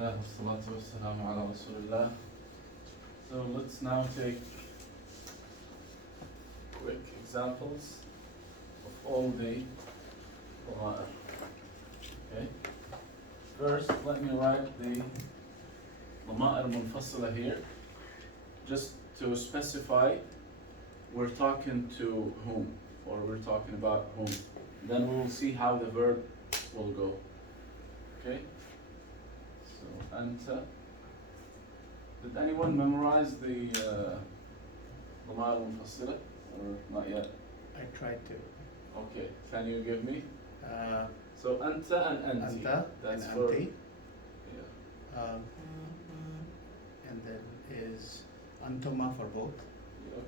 Alhamdulillah, wassalatu wassalamu ala Rasulillah. So let's now take quick examples of all the ضمائر. Okay. First, let me write the ضمائر منفصلة here, just to specify we're talking to whom, or we're talking about whom. Then we will see how the verb will go. Okay? So, أنت. Did anyone memorize the ضمائر المنفصلة or not yet? I tried to. Okay, can you give me? Uh, So أنت and أنتِ. Anta That's and for Anti. yeah. And then is Antoma for both. Yep.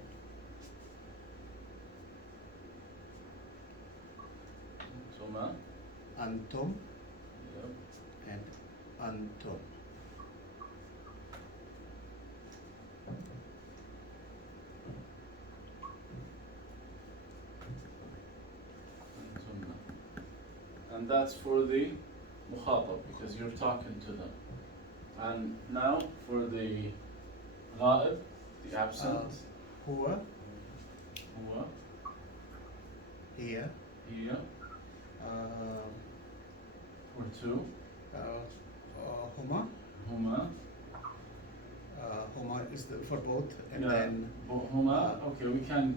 Tuma. Antum Yep. and Antum. أنتم. And that's for the مخاطب because you're talking to them. And now for the غائب, the absent. Huwa, هو, here. هي, for two. Huma. هما. Huma is for both. And Yeah, then هما. Okay, we can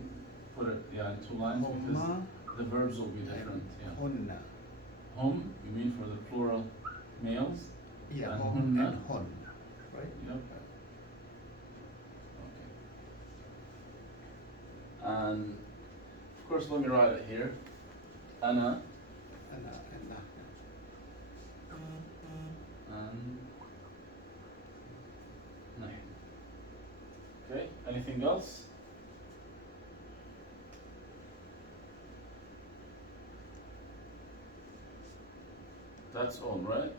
put it in two lines because Huma the verbs will be different. Yeah. Hunna. Hum, you mean for the plural males? Yeah, And hum hunna. and hun. Right? Yep. Okay. And of course, let me write it here. أنا And and نحن. Okay. Anything else? That's all, right?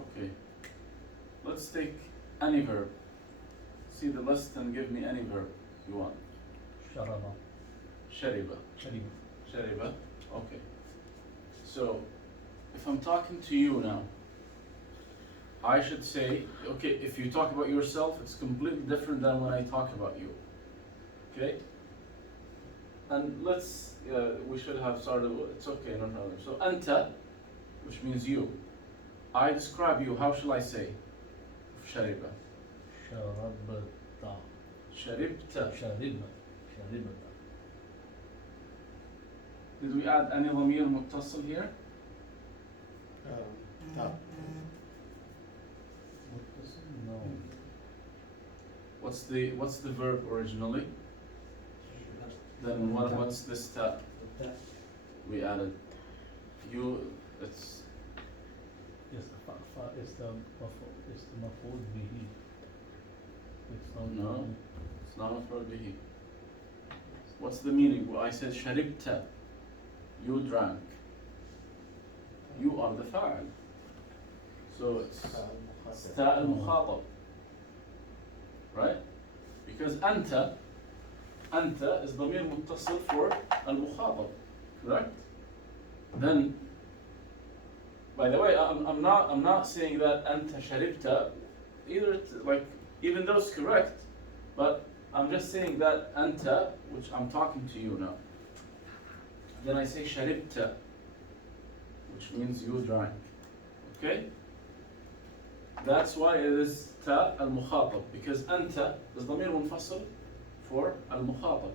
Okay. Let's take any verb. See the list and give me any verb you want. شرب شرب. شرب شرب. Okay. So, if I'm talking to you now, I should say, okay, if you talk about yourself, it's completely different than when I talk about you. Okay? And we should have started, it's okay, no problem. So, أنت, which means you. I describe you, how shall I say? شرب. شربت شربت. شربت. Did we add any ضمير متصل here? Ta. No. What's the verb originally? Then what's this ta? We added. You, it's Yes, it's the مفعول به. It's not. No. It's not مفعول به. What's the meaning? Well, I said شربت. You drank. You are the فاعل. So it's تاء المخاطب. Right? Because أنت is ضمير متصل for المخاطب. Correct? Then, by the way, I'm not saying that أنت شربت either, like, even though it's correct, but I'm just saying that أنت, which I'm talking to you now. Then I say شربت, which means you drank. Okay? That's why it is تاء المخاطب, because أنت is ضمير منفصل for المخاطب,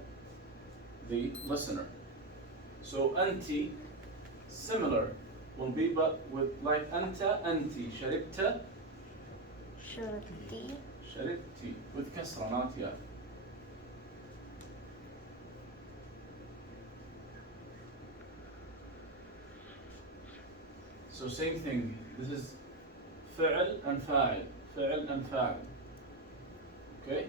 the listener. So أنتِ, similar, will be but with like أنت, أنتِ, شربت, شربتي شربتِ, with كسرة, not ياء. So same thing, this is فعل and فاعل, فعل and فاعل. Okay?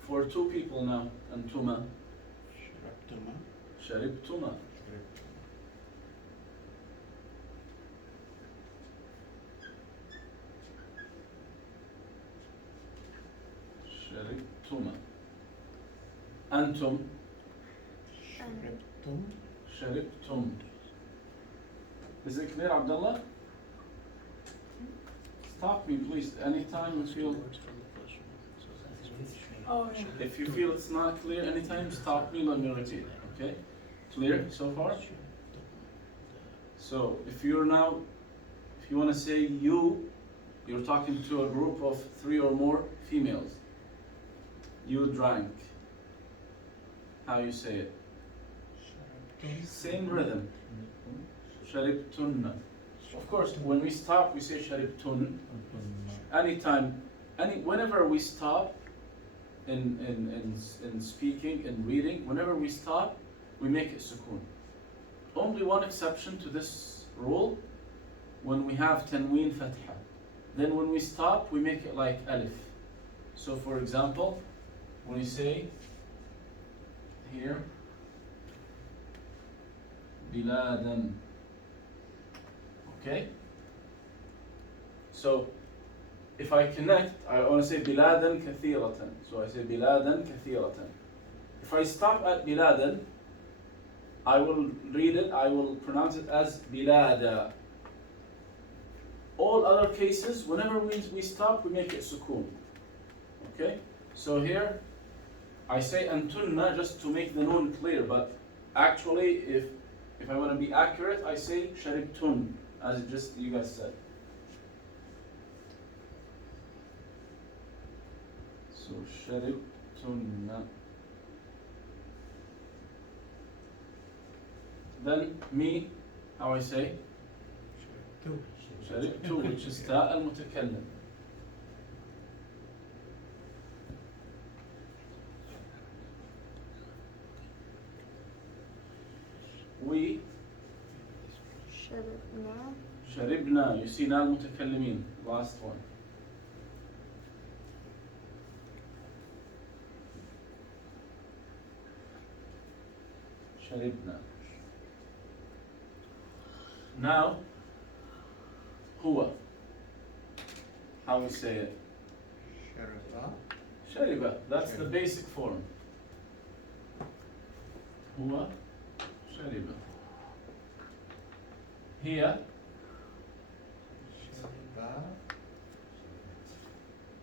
For two people now, أنتما, Shrabtuma. شربتما. شربتما. أنتم شربتم. شربتم. Is it clear, Abdullah? Stop me, please. Anytime you feel, Oh, yeah. if you feel it's not clear, anytime stop me. Let me repeat. Okay? Clear so far? So if you're now, if you want to say you, you're talking to a group of 3 or more females. You drank. How you say it? شربتم. Same rhythm. شربتن. Of course, when we stop, we say شربتن. Anytime, whenever we stop in speaking and reading, whenever we stop, we make it sukoon. Only one exception to this rule, when we have tanween fatha. Then when we stop, we make it like alif. So for example, when we say here, biladan. Okay? So if I connect, I want to say biladan kathiratan. So I say biladan kathiratan. If I stop at biladan, I will read it, I will pronounce it as bilada. All other cases, whenever we stop, we make it sukoon. Okay? So here, I say antunna just to make the noon clear, but actually, if I want to be accurate, I say sharibtun, as just you guys said. So sharibtunna. Then me, how I say? شربتم. شربت, which is تاء المتكلم. We شربنا. شربنا. You see now المتكلمين. Last one. شربنا. Now, هو. How we say it? شرب. شرب. That's the basic form. هو شرب. هي. شرب.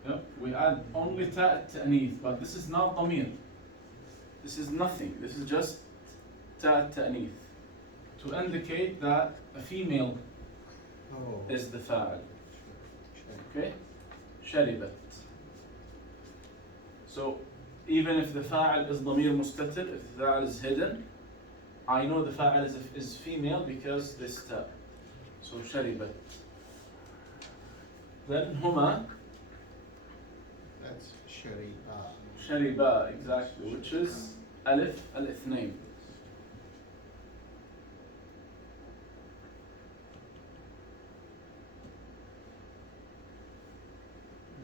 Yep, we add only ta ta'neeth, but this is not ضمير. This is nothing. This is just ta ta'neeth to indicate that a female Oh. is the fa'al. شرب. Okay? شربت. So even if the fa'al is ضمير مستتر, if the fa'al is hidden, I know the fa'al is female because this ta. So شربت. Then هما. That's شريبا. شربا, exactly, which is ألف الاثنين.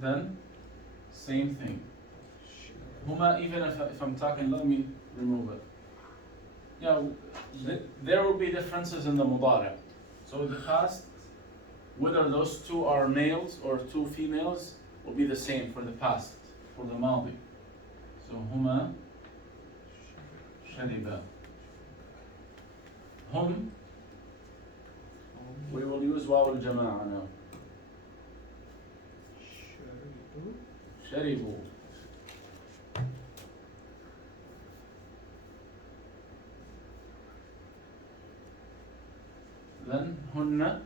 Then, same thing. هما, even if I'm talking, let me remove it. Yeah, there will be differences in the mudari'. So in the past, whether those two are males or two females will be the same for the past, for the madi. So هما شربا. هم, we will use واو الجماعة now. شربوا. شربوا. Then هن,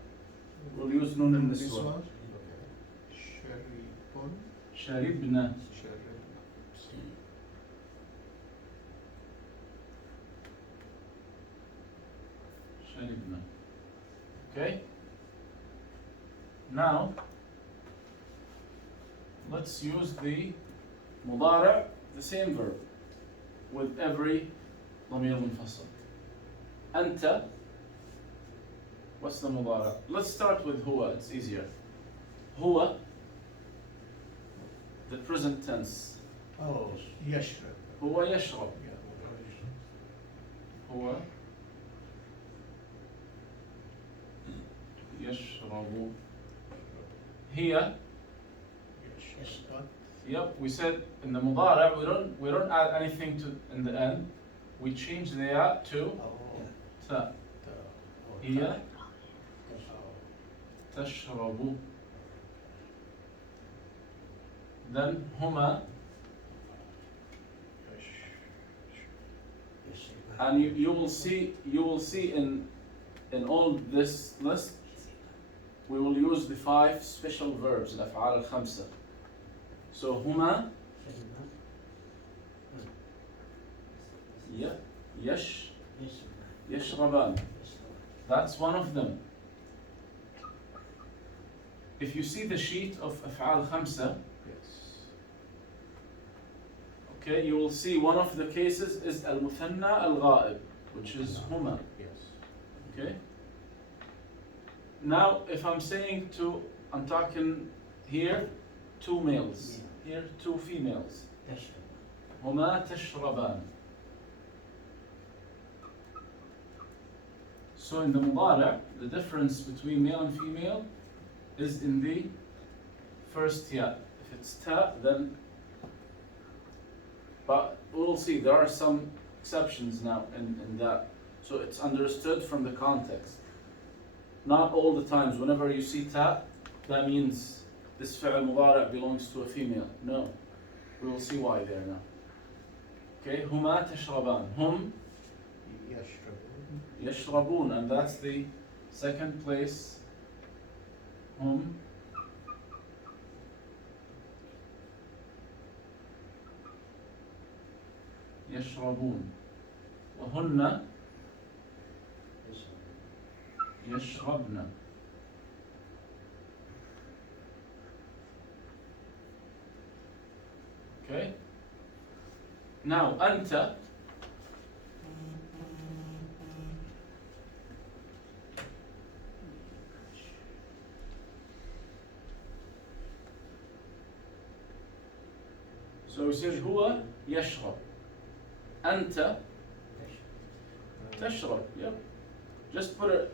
we'll use نون النسوة. شريب. شربنا. شرب. شربنا. Okay? Now, let's use the مضارع, the same verb, with every ضمير منفصل. أنت. What's the مضارع? Let's start with هو, it's easier. هو, the present tense. Oh, يشرب. هو يشرب. هو يشرب. هي. يشرب. Yep, we said in the مضارع we don't add anything to in the end. we change the ya to أو ta. أو هي أو تشرب. Then هما, and you will see in all this list we will use the 5 special verbs الأفعال الخمسة. So هما يشربان. That's one of them. If you see the sheet of أفعال خمسة, okay, you will see one of the cases is المثنى الغائب, which is هما. Okay. Now, if I'm saying I'm talking here 2 males, here 2 females. هما تشربان. So in the mudari', the difference between male and female is in the first ya. If it's ta, then. But we'll see, there are some exceptions now in that. So it's understood from the context. Not all the times, whenever you see ta, that means this fi'l mudari' belongs to a female. No. We will see why there now. Okay, هما تشربان. هم يشربون, and that's the second place. هم يشربون. وهن يشربن. Okay. Now أنت so he says هو يشرب. أنت تشرب. Yep. Just put it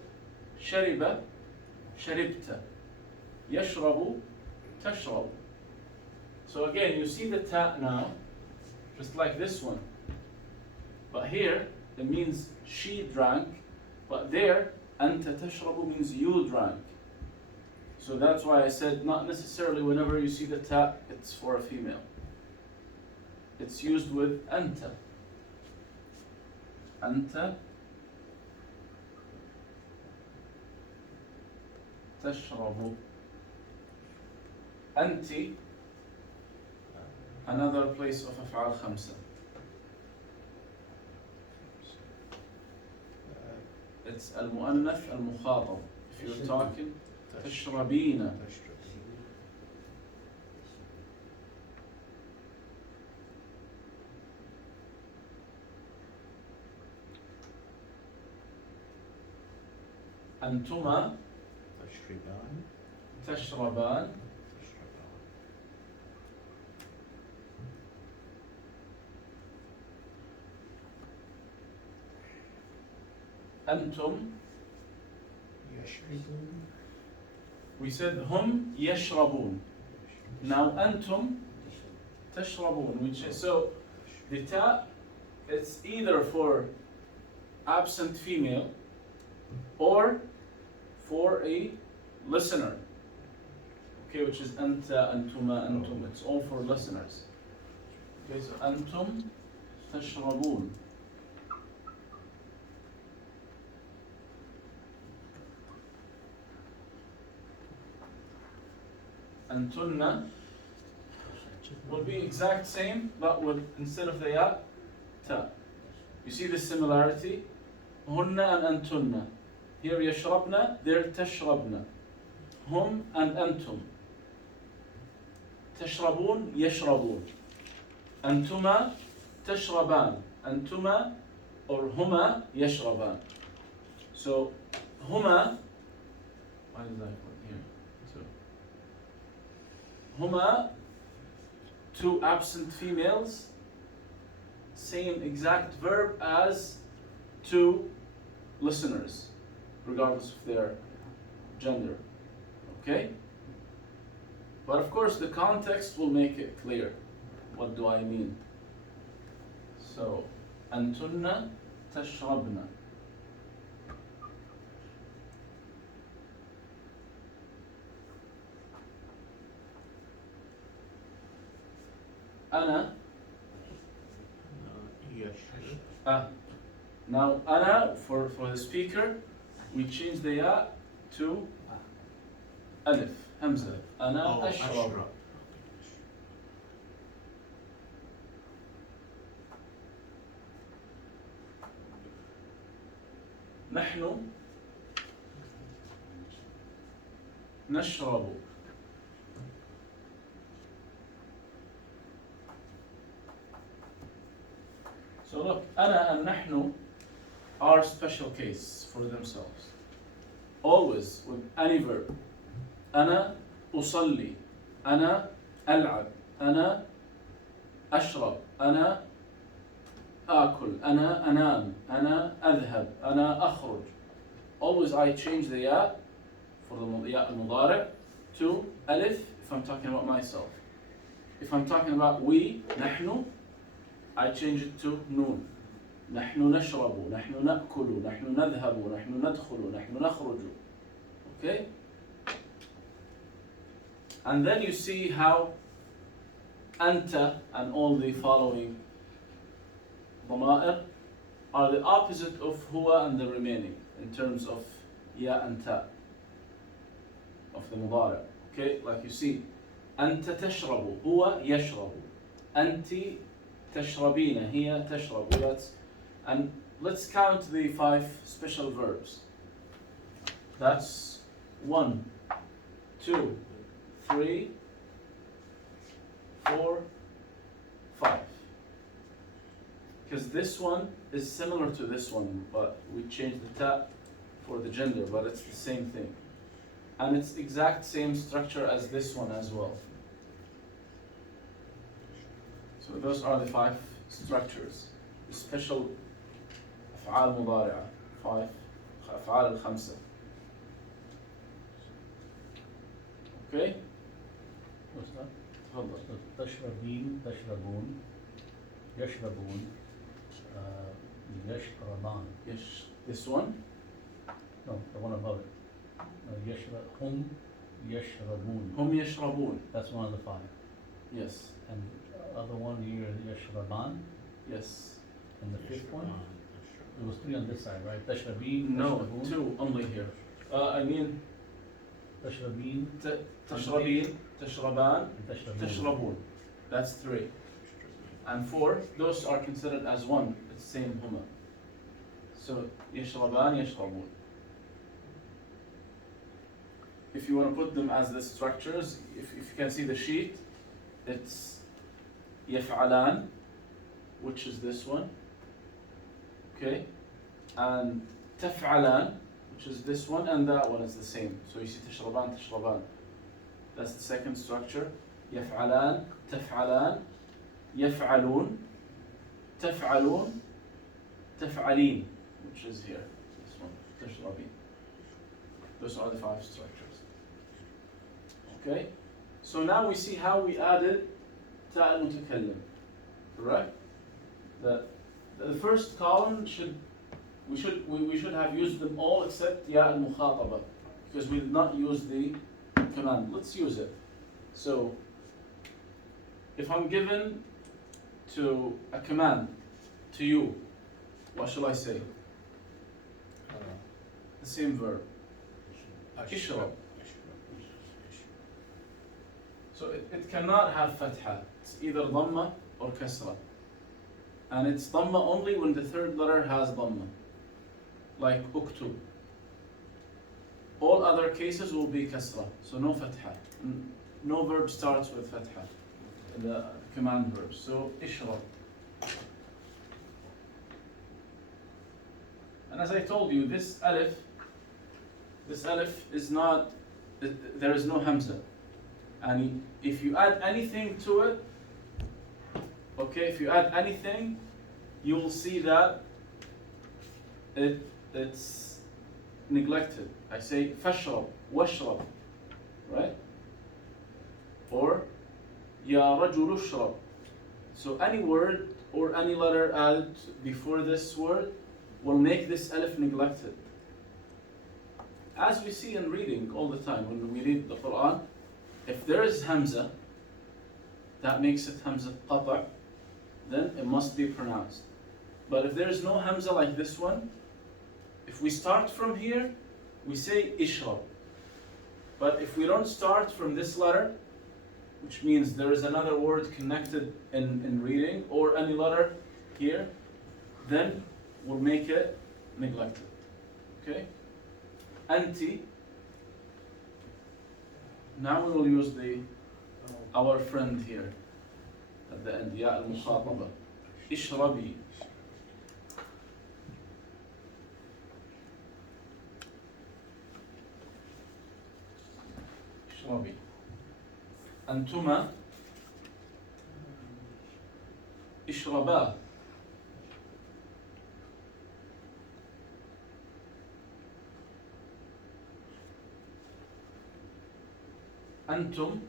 شرب شربت. يشرب تشرب. So again, you see the ta now, just like this one. But here, it means she drank, but there, أنت تشرب means you drank. So that's why I said not necessarily whenever you see the ta, it's for a female. It's used with أنت. أنت تشرب. أنت, another place of أفعال خمسة. It's المؤنث المخاطب. If you're talking, تشربين. أنتما تشربان. أنتم. We said هم يشربون. Now أنتم تشربون, which is, so the ta, it's either for absent female or for a listener. Okay, which is أنت أنتما أنتم. It's all for listeners. Okay, so أنتم تشربون. أنتن will be exact same, but with instead of the ya, ta. You see the similarity? هن and أنتن. Here يشربن, there تشربن. هم and أنتم. تشربون يشربون. أنتما تشربان. أنتما or هما يشربان. So هما, why is that here? So هما, 2 absent females, same exact verb as 2 listeners, regardless of their gender. Okay? But of course, the context will make it clear. What do I mean? So, أنتن تشربن. أنا يشرب. Now أنا for the speaker we change the ya to ألف همزة. أنا أو أشرب. نحن نشرب. So look, أنا and نحن are special case for themselves. Always with any verb. أنا أصلي. أنا ألعب. أنا أشرب. أنا آكل. أنا أنام. أنا أذهب. أنا أخرج. Always I change the ya for the ya المضارع to ألف if I'm talking about myself. If I'm talking about we, نحن, I change it to نون. نحن نشرب. نحن نأكل. نحن نذهب. نحن ندخل. نحن نخرج. Okay? And then you see how أنت and all the following ضمائر are the opposite of هو and the remaining in terms of يا and تا of the مضارع. Okay? Like you see أنت تشرب. هو يشرب. أنت تشربين. هي تشرب. And let's count the 5 special verbs. That's 1, 2, 3, 4, 5. Because this one is similar to this one, but we changed the ta for the gender, but it's the same thing. And it's exact same structure as this one as well. So those are the 5 structures. The special أفعال مضارعة 5 أفعال الخمسة. Okay? What's that? تفضل. So تشربين تشربون يشربون يشربان. Yes. This one? No, the one above it. هم يشربون. هم يشربون. That's one of the 5. Yes. And the other one here يشربان. Yes. And the 5th one, it was 3 on this side, right? تشربين. No, تشربون. 2 only here. I mean تشربين. تشربين, تشربان, تشربون. تشربون. That's 3. And 4, those are considered as 1. It's same هما. So يشربان, يشربون. If you want to put them as the structures, if you can see the sheet, it's يفعلان, which is this one. Okay? And تفعلان, which is this one, and that one is the same. So you see تشربان, تشربان. That's the second structure. يفعلان, تفعلان, يفعلون, تفعلون, تفعلين, which is here. This one, تشربين. Those are the 5 structures. Okay? So now we see how we added تاء المتكلم. Correct? The first column we should have used them all except ياء المخاطبة, because we did not use the command. Let's use it. So if I'm given to a command to you, what shall I say? The same verb. اشرب. So it cannot have fatha. It's either dhamma or kasra. And it's dhamma only when the third letter has dhamma. Like uktub. All other cases will be kasra. So no fatha. No verb starts with fatha. The command verb. So ishrab. And as I told you, this alif is not, there is no hamza. And if you add anything to it, okay, if you add anything, you will see that it's neglected. I say fashrab, washrab, right? Or ya rajul ushrab. So any word or any letter added before this word will make this alif neglected. As we see in reading all the time, when we read the Quran, if there is Hamza, that makes it Hamza Qata', then it must be pronounced. But if there is no Hamza like this one, if we start from here, we say Ishrab. But if we don't start from this letter, which means there is another word connected in reading, or any letter here, then we'll make it neglected. Okay? Anti. Now we will use our friend here at the end, Ya al-Mukhataba. Ishrabi. Ishrabi. Antuma. Ishraba. أنتم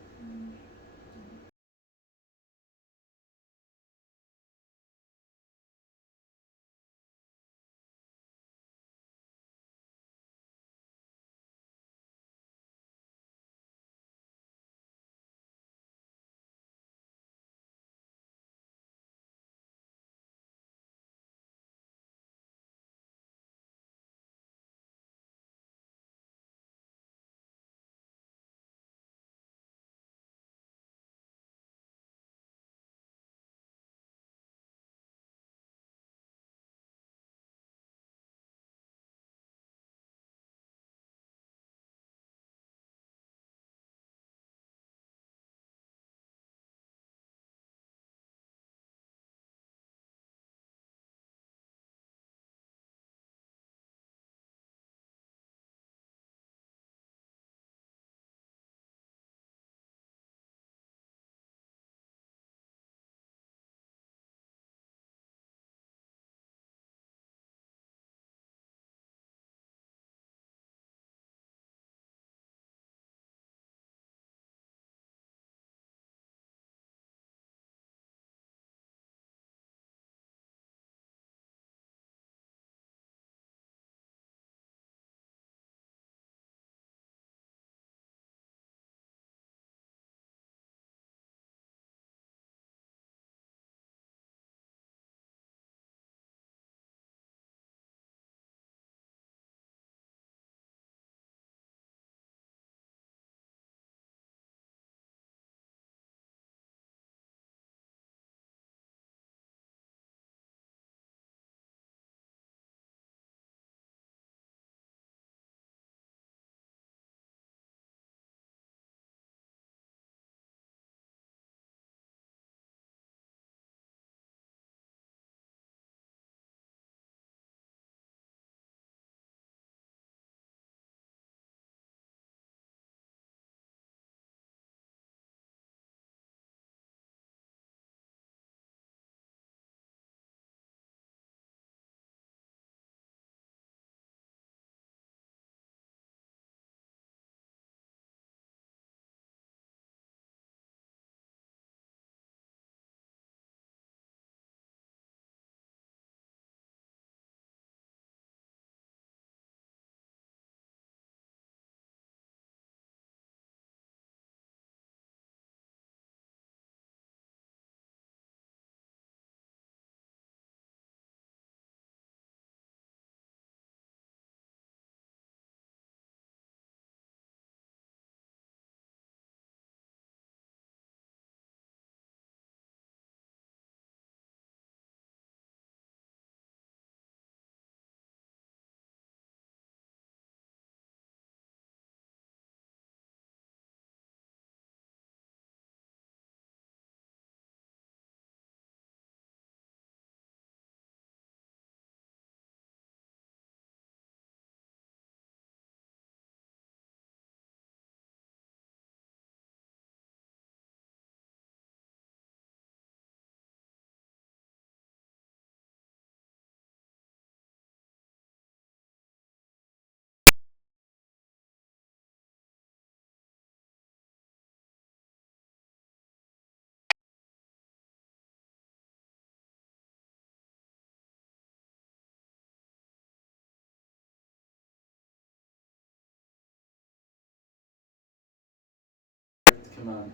command?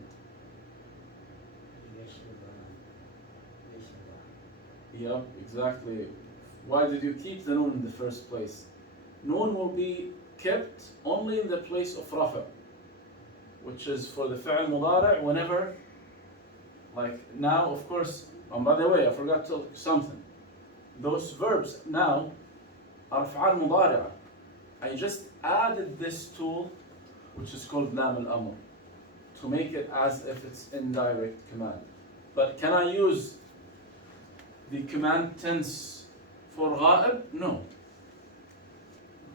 Yep, exactly. Why did you keep the noon in the first place? Noon will be kept only in the place of rafa, which is for the fi'l mudari' whenever, like now, of course. And by the way, I forgot to tell you something. Those verbs now are fi'al mudari'. I just added this tool, which is called lam al-amr, to make it as if it's indirect command. But can I use the command tense for ghaib? No.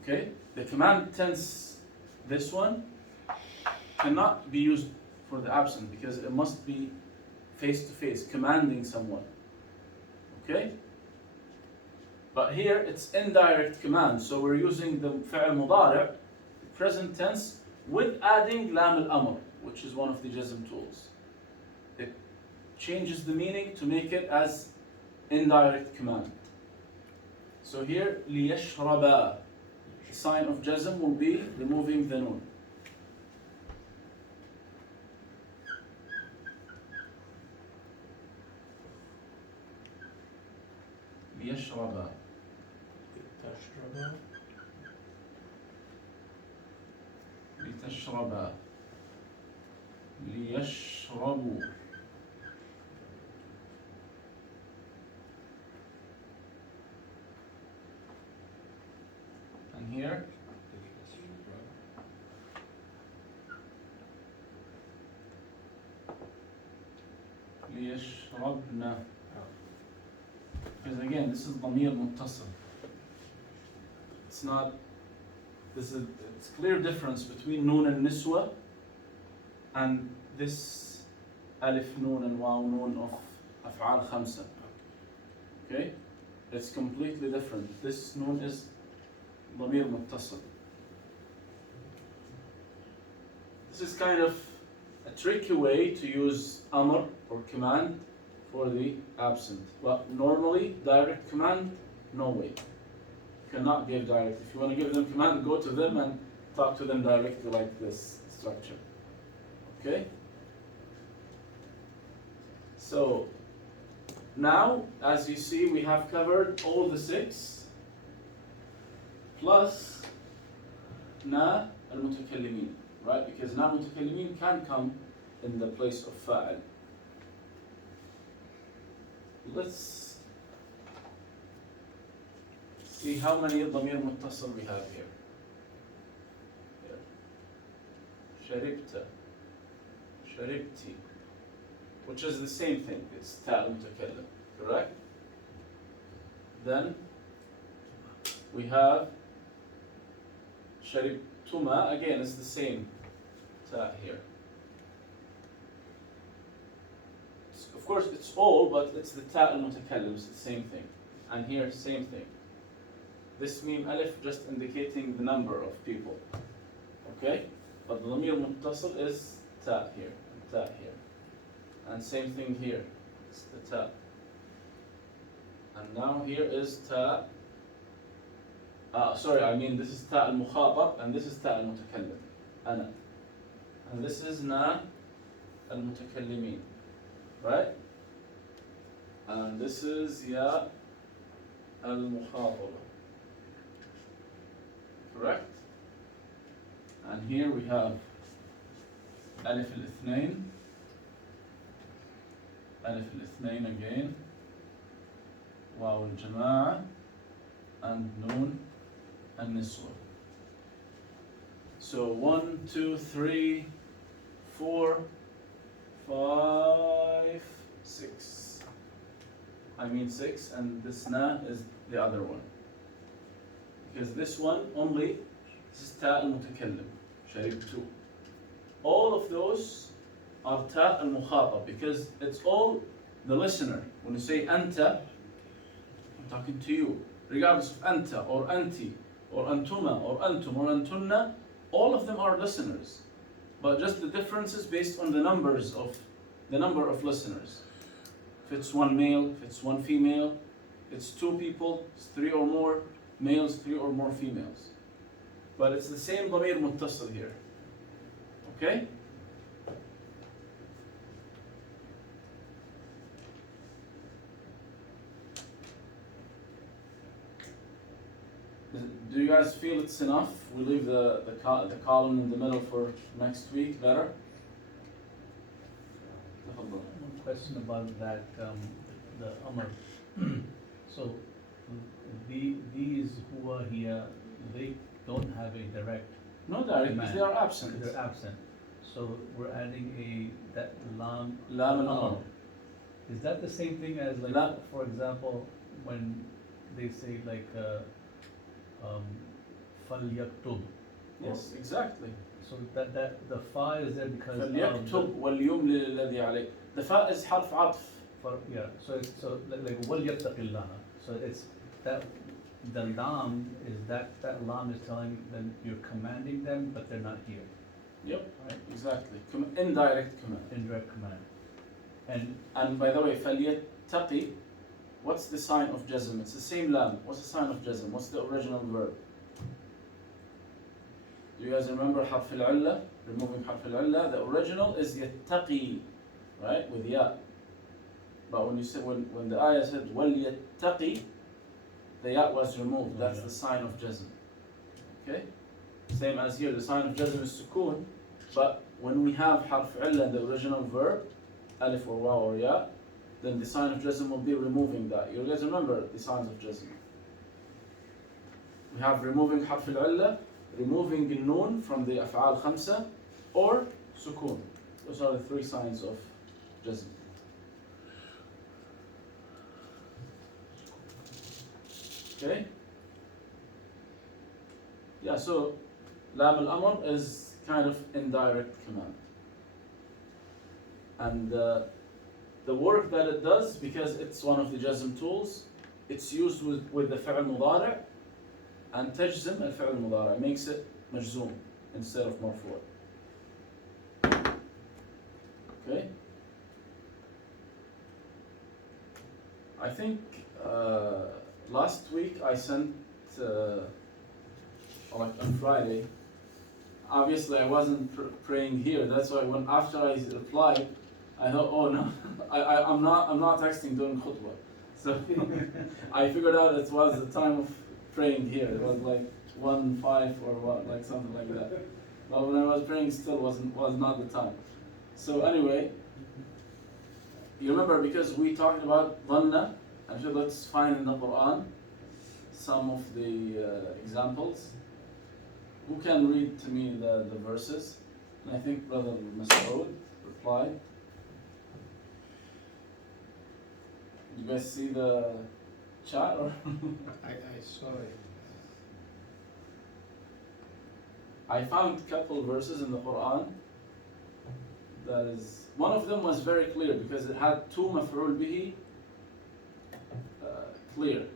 Okay? The command tense, this one, cannot be used for the absent because it must be face to face, commanding someone. Okay? But here it's indirect command, so we're using the fi'l mudari', present tense, with adding lam al-amr, which is one of the jazm tools. It changes the meaning to make it as indirect command. So here, liyashraba, the sign of jazm will be removing the noon. ليشرب تشرب لتشرب ليشربوا and here ليشربنا. Because again, this is ضمير متصل. It's not. It's clear difference between noon and niswa and this alif noon and waw noon of af'al khamsa. Okay, it's completely different. This noon is ضمير متصل. This is kind of a tricky way to use amr or command for the absent. But normally, direct command, no way. You cannot give direct. If you want to give them command, go to them and talk to them directly like this structure. Okay? So, now, as you see, we have covered all the 6, plus na al-mutakallimin, right? Because na al-mutakallimin can come in the place of fa'al. Let's see how many ضمير متصل we have here. شربت, شربتي, which is the same thing. It's ta المتكلم, correct? Then we have شربتما, again it's the same ta here. Of course, it's all, but it's the ta al-mutakallim, it's the same thing. And here, same thing. This mim alif just indicating the number of people. Okay? But the dhamir muttasil is ta here, and ta here. And same thing here, it's the ta. And now here is ta. Sorry, I mean this is ta al-mukhatab, and this is ta al-mutakallim. Ana. And this is na al-mutakallimin. Right? And this is ya al-mukhataba. Correct? And here we have alif al-ithnain, alif al-ithnain again, waw al-jama'a, and noon al-niswa. So 1, 2, 3, 4, 5, 6. I mean 6, and this na is the other one. Because this one only, this is ta al-mutakallim, sharibtu. All of those are ta al-mukhatab because it's all the listener. When you say anta, I'm talking to you. Regardless of anta or anti or antuma or antum or antunna, all of them are listeners. But just the differences based on the number of listeners. If it's one male, if it's one female, it's 2 people, it's 3 or more males, 3 or more females. But it's the same ضمير متصل here. Okay? Do you guys feel it's enough? We leave the column in the middle for next week. Better. تفضل. One question about that, the Amr. So, these who are here, they don't have a direct, No direct, because command. they are absent. They're absent. So we're adding that lam. Lam al-amr. Is that the same thing as like, La- for example, when they say like, فَلْيَكْتُبْ? Yes, exactly. So that the fa is there because فليكتب وليملل الذي عليه. The fa is حرف عطف. yeah. So it's like وَلْيَتَّقِ اللَّهَ. So it's that the lam is that lam is telling them you're commanding them, but they're not here. Yep, Right? exactly. Indirect command. Indirect command. And by the way, فليتقي, what's the sign of jazm? It's the same lam. What's the sign of jazm? What's the original verb? Do you guys remember حرف العلة? Removing حرف العلة. The original is يتقي, right? With ya. But when you said when the ayah said وَلْيَتَّقِي, the ya was removed. That's Yeah. the sign of jazm. Okay? Same as here, the sign of jazm is sukoon. But when we have حرف علة in the original verb, alif or waw or ya, then the sign of jazm will be removing that. You guys remember the signs of jazm? We have removing حرف العلة, removing the noon from the أفعال خمسة, or sukoon. Those are the three signs of jazm. Okay? Yeah, so lam al-amr is kind of indirect command. And the work that it does, because it's one of the jazm tools, it's used with the fi'l mudari', and tajzim al-fi'l mudari' makes it majzoom instead of marfu'. Okay? I think last week I sent, like on Friday, obviously I wasn't praying here, that's why when after I replied, I thought, oh no, I'm not texting during khutbah. So I figured out it was the time of praying here. It was like 1:05 or what, like something like that. But when I was praying, still was not the time. So anyway, you remember because we talked about dhanna, and so let's find in the Quran some of the examples. Who can read to me the verses? And I think Brother Masoud replied. You guys see the chat or? I saw it. I found a couple verses in the Quran. That is, one of them was very clear because it had two maf'ul bihi clear.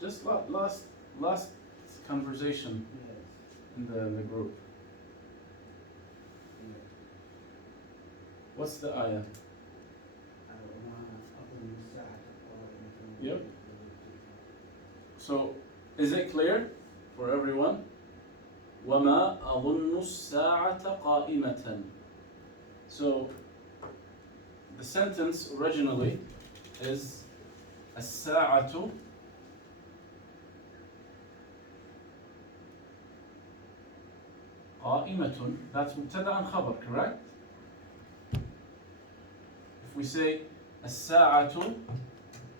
Just last conversation in the group. What's the ayah? Yep. So, is it clear for everyone? وَمَا أَظُنُّ السَّاعَةَ قَائِمَةً. So, the sentence originally is الساعة قائمة. That's مبتدأ and خبر, correct? If we say الساعة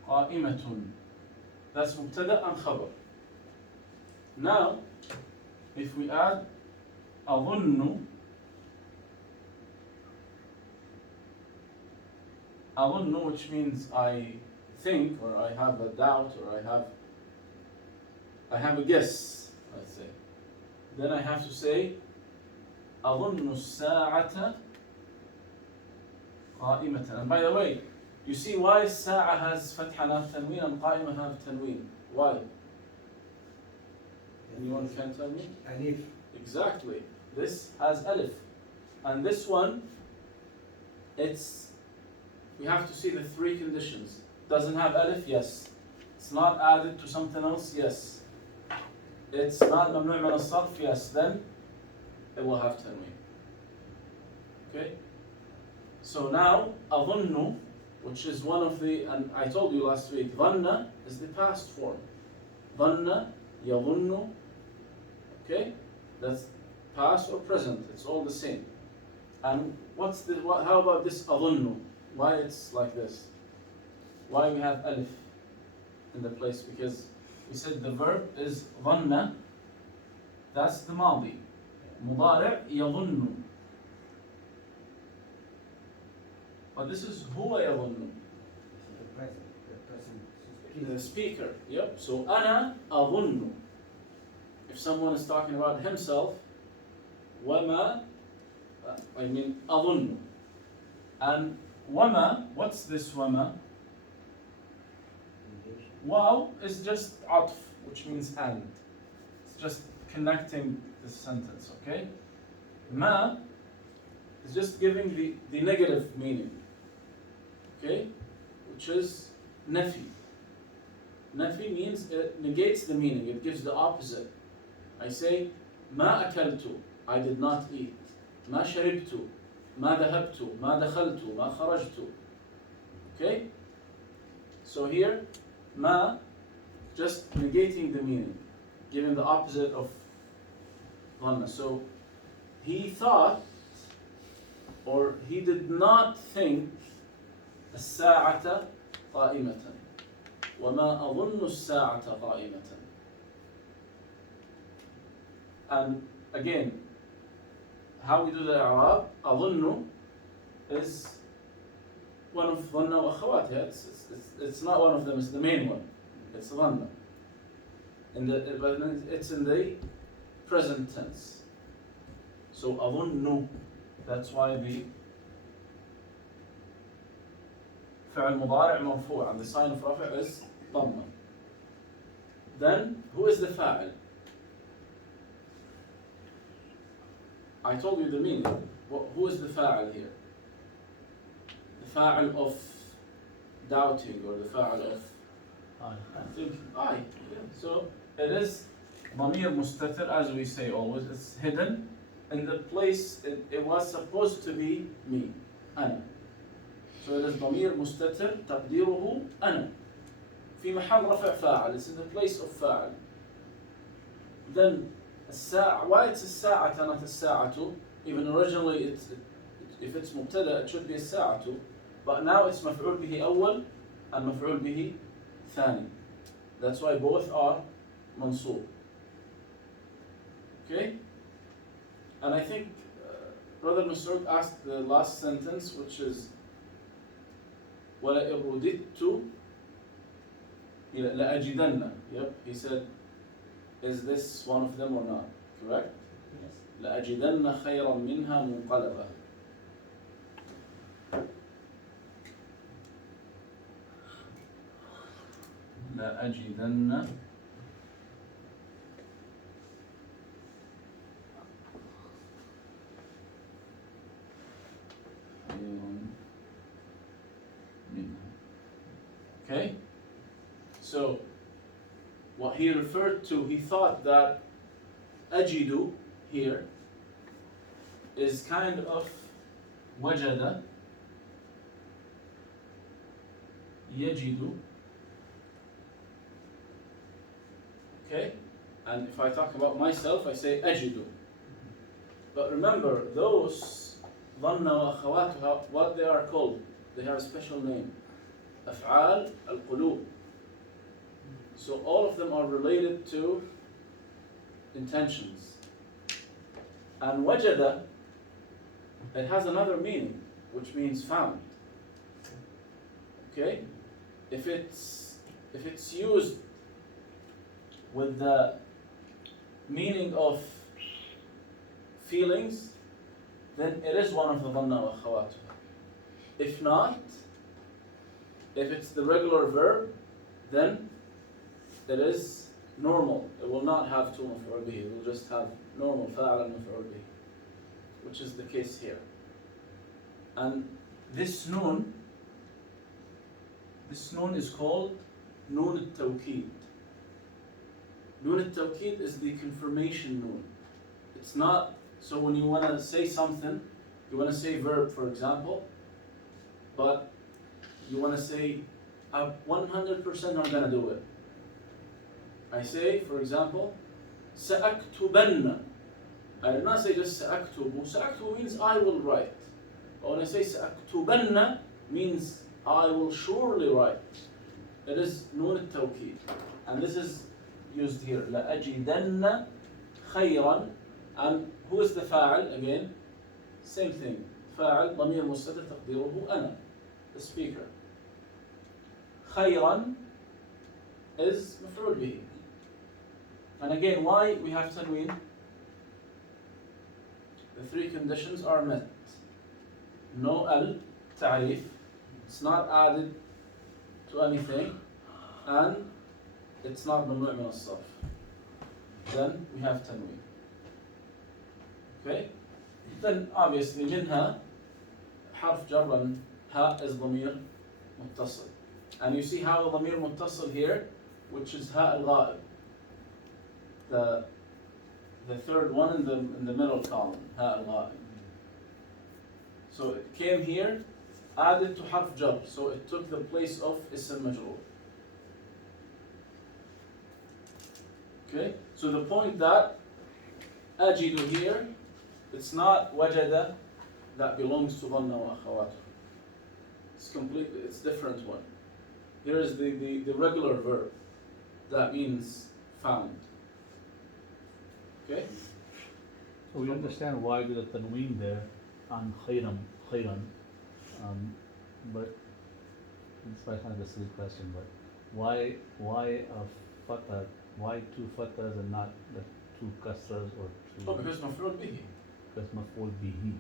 قائمة, that's مبتدأ and خبر. Now, if we add أظن, which means I think, or I have a doubt, or I have a guess, let's say. Then I have to say أظن الساعة قائمة. And by the way, you see why الساعة has فتحة not تنوين and قائمة have تنوين? Why? Anyone can tell me? Alif. Exactly. This has alif. And this one, we have to see the three conditions. doesn't have alif? Yes. It's not added to something else? Yes. It's not mamnu' min as-sarf? Yes. Then it will have tanween. Okay? So now, أظن, which is one of the, and I told you last week, ظن is the past form. ظن, يظن, okay? That's past or present, it's all the same. And how about this أظن? Why it's like this? Why we have alif in the place? Because we said the verb is ظن, that's the ماضي. مضارع يظن. But this is هو يظن. The speaker. Yep. So أنا أظن. If someone is talking about himself, وما, أظن. And وما, what's this وما? Wow is just عطف, which means and. It's just connecting the sentence, okay? ما is just giving the negative meaning, okay? Which is nafi. Nafi means it negates the meaning, it gives the opposite. I say, ما أكلت, I did not eat. ما شربت, ما ذهبت, ما دخلت, ما خرجت. Okay? So here, ما, just negating the meaning, giving the opposite of ظن. So he thought, or he did not think, الساعة قائمة. وما أظن الساعة قائمة. And again, how we do the i'rab, أظن is one of ظن وأخواتها. It's not one of them, it's the main one. It's ظن. But it's in the present tense. So أظن, that's why the فعل مضارع مرفوع and the sign of رفع is ضمة. Then who is the فاعل? I told you the meaning. Who is the فاعل here? The فاعل of doubting, or the فاعل of thinking. I. Yeah. So it is ضمير مستتر, as we say always. It's hidden in the place it was supposed to be me, أنا. So it is ضمير مستتر تقديره أنا. في محل رفع فاعل. It's in the place of فاعل. Then الساعة. Why it's الساعة not الساعة? Even originally if it's مبتدأ it should be الساعة. But now it's مفعول به أول and مفعول به ثاني. That's why both are منصوب. Okay? And I think Brother Masroor asked the last sentence, which is وَلَئِنْ رُدِدْتُ لَأَجِدَنَّ. Yep, he said, is this one of them or not? Correct? Yes. لَأَجِدَنَّ خَيْرًا مِنْهَا مُنْقَلَبًا. لَأَجِدَنَّ Okay? So, what he referred to, he thought that ajidu here is kind of wajada, yajidu. Okay? And if I talk about myself, I say ajidu. But remember, those dhanna wa akhawatuha, what they are called, they have a special name. أفعال القلوب. So all of them are related to intentions. And wajada, it has another meaning, which means found. Okay? If it's used with the meaning of feelings, then it is one of the dhanna wa akhawatuha. If not, if it's the regular verb, then it is normal. It will not have two maf'ul bihi. It will just have normal fa'al and maf'ul bihi, which is the case here. And this noon This noon is called noon al-tawkeed. Noon al-tawkeed is the confirmation noon. It's not, so when you want to say something, you want to say verb, for example, but you want to say, I'm 100% I'm going to do it. I say, for example, سأكتبن. I did not say just سأكتب. سأكتب means I will write. But when I say سأكتبن, means I will surely write. It is noon al-tawkeed. And this is used here. لأجدن خيرا. And who is the فاعل again? Same thing. فاعل ضمير مستتر تقديره أنا, the speaker. خيرا is مفعول به. And again, why we have tanween? The three conditions are met. No al-ta'rif, it's not added to anything, and it's not mamnu' min as-sarf. Then we have tanween. Okay? Then obviously منها حرف جر ها is ضمير متصل. And you see how ضمير متصل here, which is ها al-ghaib. The third one in the middle column, ها al-ghaib. So it came here, added to harf jar, so it took the place of ism majroor. Okay, so the point that ajidu here, it's not wajada that belongs to dhanna wa akhawatuh. It's completely, it's different one. Here is the regular verb that means found. Okay? So we understand why do the tanween there on khayran, but it's probably kind of a silly question, but why a fatah, why two fatahs and not the two kasras or two? Oh, because maf'ul bihi. Because maf'ul bihi.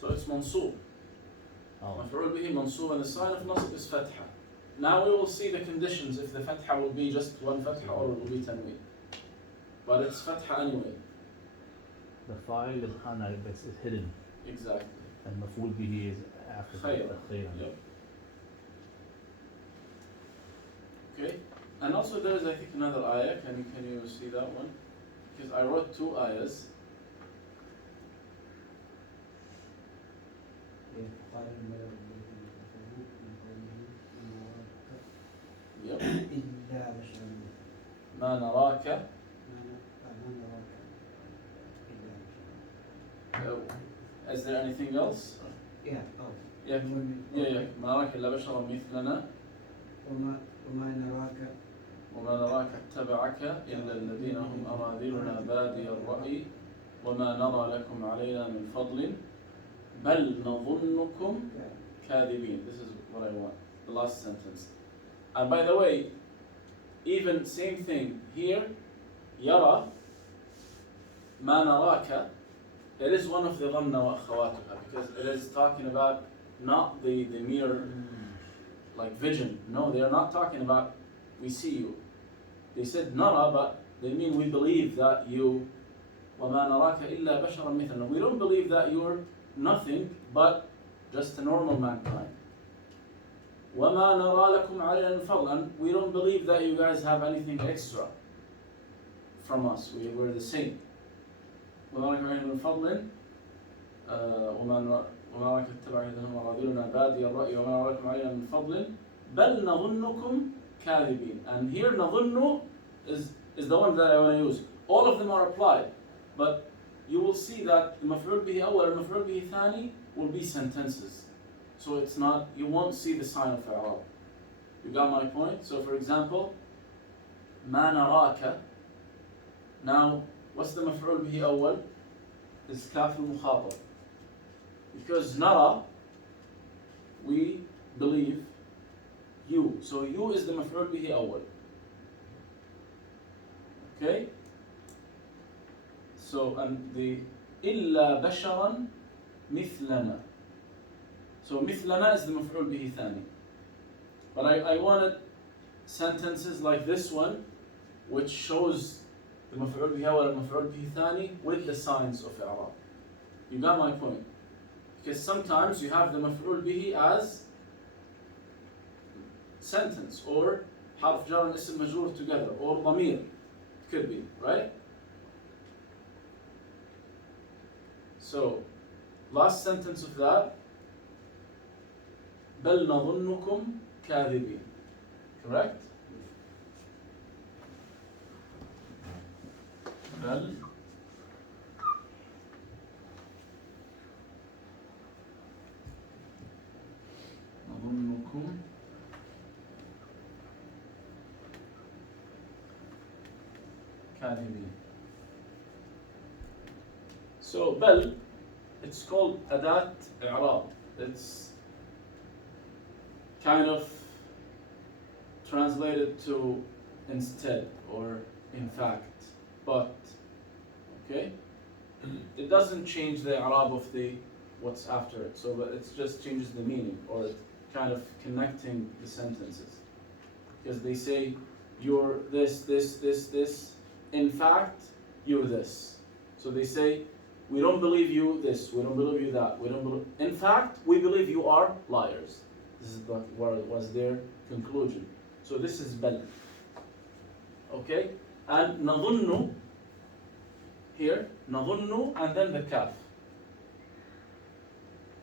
So it's mansoob. Oh. Maf'ul bihi mansoob, and the sign of nasb is fatha. Now we will see the conditions if the fatha will be just one fatha or it will be tanween. But it's fatha anyway. The fa'il is hana, it's hidden. Exactly. And maf'ul bihi is after Khayran. the khayran. Yep. Okay. And also there is, I think, another ayah. Can you see that one? Because I wrote two ayahs. Yep. ما نراك. Is there anything else? Yeah. Yeah. ما نراك إلا بشرا مثلنا. وما نراك اتبعك إلا الذين هم أراذلنا بادي الرأي وما نرى لكم علينا من فضل بل نظنكم كاذبين. This is what I want, the last sentence. And by the way, even same thing here, يرى ما نراك, it is one of the ظن وأخواتها, because it is talking about not the mere like vision. No, they are not talking about we see you. They said nara, but they mean we believe that you. وَمَا نَرَاكَ إِلَّا بَشَرًا مِثْلَنَا. We don't believe that you're nothing but just a normal mankind. وَمَا نَرَى لَكُمْ عَلَيْنَا مِنْ فَضْلٍ. And we don't believe that you guys have anything extra from us. We're the same. وَمَا نَرَى لَكُمْ عَلَيْنَا مِنْ فَضْلٍ وَمَا نَرَاكَ اتَّبَعَكَ إِنَّهُمْ أَرَاذِلُنَا بَادِيَ الرَّأْيِ وَمَا نَرَى لَكُمْ عَلَيْنَا مِنْ فَضْلٍ بَلْ نَظُنُّكُمْ كَاذِبِينَ. And here نَظُنُّ is the one that I want to use. All of them are applied, but you will see that the مفعول به أول and مفعول به ثاني will be sentences. So it's not, you won't see the sign of i'rab. You got my point? So for example, ما نراك. Now, what's the مفعول به أول? It's كاف المخاطب. Because نرى, we believe you. So you is the مفعول به أول. Okay? So, and the إلا بشرا مثلنا. So مثلنا is the مفعول به ثاني. But I wanted sentences like this one, which shows the مفعول به أول and مفعول به ثاني with the signs of i'rab. You got my point? Because sometimes you have the مفعول به as sentence, or حرف جر and اسم مجرور together, or ضمير, could be, right? So, last sentence of that, بل نظنكم كاذبين, correct? بل نظنكم كاذبين. So بل, it's called أداة إعراب. It's kind of translated to instead or in fact, but okay, it doesn't change the i'rab of the what's after it, so but it just changes the meaning, or it kind of connecting the sentences, because they say you're this, in fact you're this. So they say we don't believe you this, we don't believe you that, we don't believe, in fact we believe you are liars. This is what was their conclusion. So this is bal. Okay? And نظن here, نظن and then the kaf.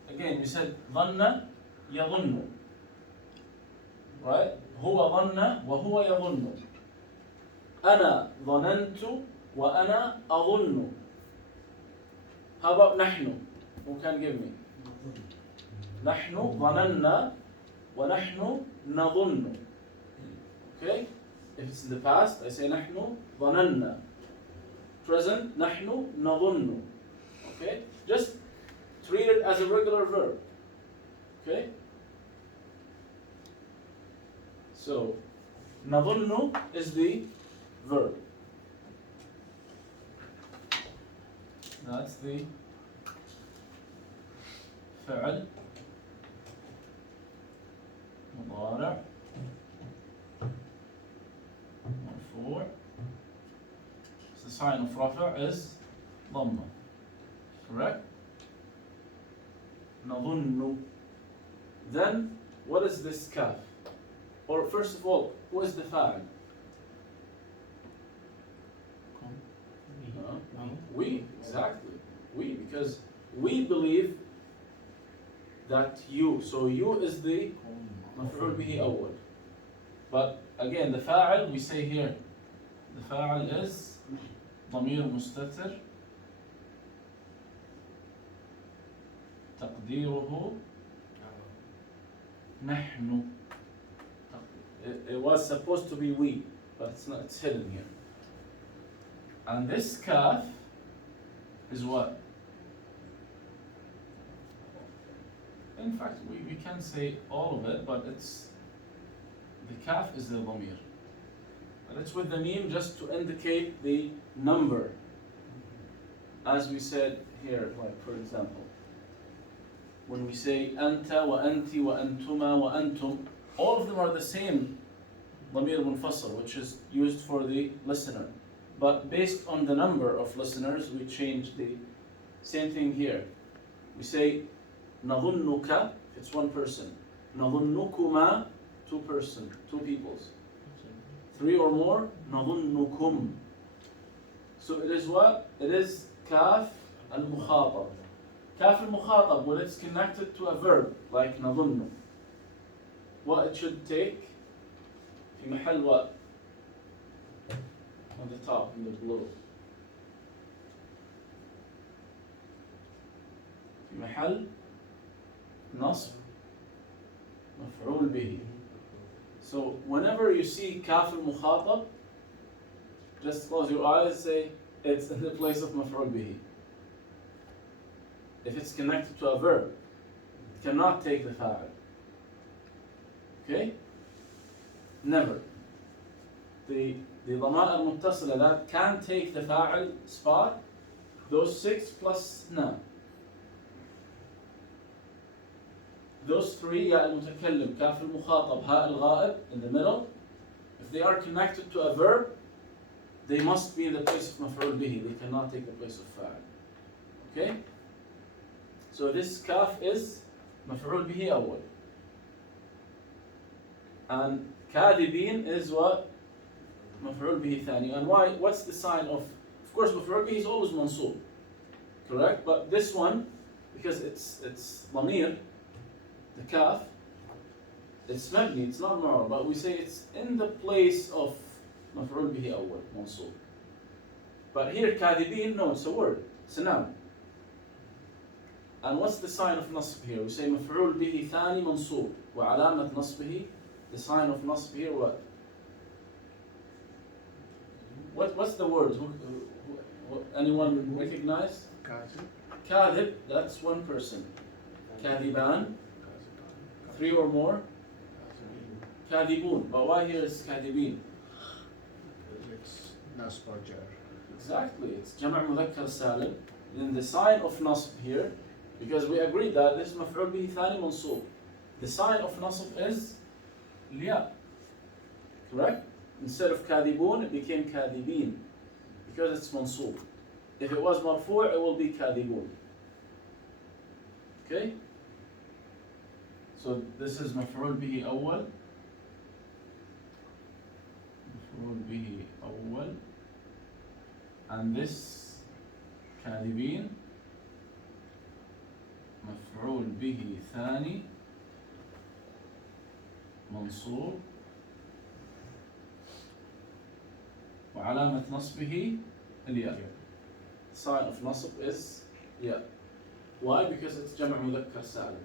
Again, we said ظن يظن. Right? هو ظن وهو يظن. أنا ظننت وأنا أظن. How about نحن? Who can give me? نحن ظننا ونحن نظن. Okay? If it's in the past, I say نحن ظننا. Present, نحن نظن. Okay? Just treat it as a regular verb. Okay? So, نظن is the verb. That's the فعل مضارع مرفوع. So the sign of رفع is ضمة. Correct? نظن. Then, what is this kaf? Or first of all, who is the fa'il? We, exactly. We, because we believe that you. So you is the مفعول به أول. But again, the fa'il, we say here, the fa'il is ضمير مستتر تقديره نحن. It was supposed to be we, but it's not, it's hidden here. And this kaf is what? In fact, we can say all of it, but it's the kaf is the dhamir. But it's with the meme just to indicate the number. As we said here, like for example, when we say anta wa anti wa antuma wa antum, all of them are the same dhamir munfasal, which is used for the listener. But based on the number of listeners, we change the same thing here. We say نظنك, if it's one person. نظنكما, two person, two peoples. Three or more, نظنكم. So it is what? It is kaf al-mukhatab. Kaf al-mukhatab, when it's connected to a verb, like نظن, what it should take? في محل what? On the top, in the blue. في محل نصب مفعول به. So whenever you see kaf al-mukhatab, just close your eyes, say it's in the place of maf'ul bihi. If it's connected to a verb, it cannot take the fa'il. Okay? Never. The ضمائر المتصلة that can take the fa'il spot, those 6 plus na. Those 3, ياء المتكلم, كاف المخاطب, هاء الغائب, in the middle, if they are connected to a verb, they must be in the place of مفعول به. They cannot take the place of fa'il. Okay? So this kaf is مفعول به أول. And كاذبين is what? مفعول به ثاني. And why? What's the sign of course مفعول به is always منصوب. Correct? But this one, because it's ضمير, the kaf, it's مبني, it's not معرب, but we say it's in the place of مفعول به أول, منصوب. But here كاذبين, no, it's a word, it's a noun. And what's the sign of نصب here? We say مفعول به ثاني منصوب. وعلامة نصبه, the sign of نصب here what? What's the word? Anyone recognize? Kazi. كاذب, that's one person. كاذبان, three or more. كاذبون, but why here is كاذبين? It's nasb or jar. Exactly, it's جمع مذكر سالم. Then the sign of نصب here, because we agreed that this is مفعول به ثاني منصوب. The sign of نصب is الياء. Correct? Instead of كاذبون, it became كاذبين because it's منصوب. If it was مرفوع, it will be كاذبون. Okay? So this is مفعول به أول. مفعول به أول. And this كاذبين مفعول به ثاني منصوب وعلامة نصبه الياء. Sign of نصب is ياء. Why? Because it's جمع مذكر سالم.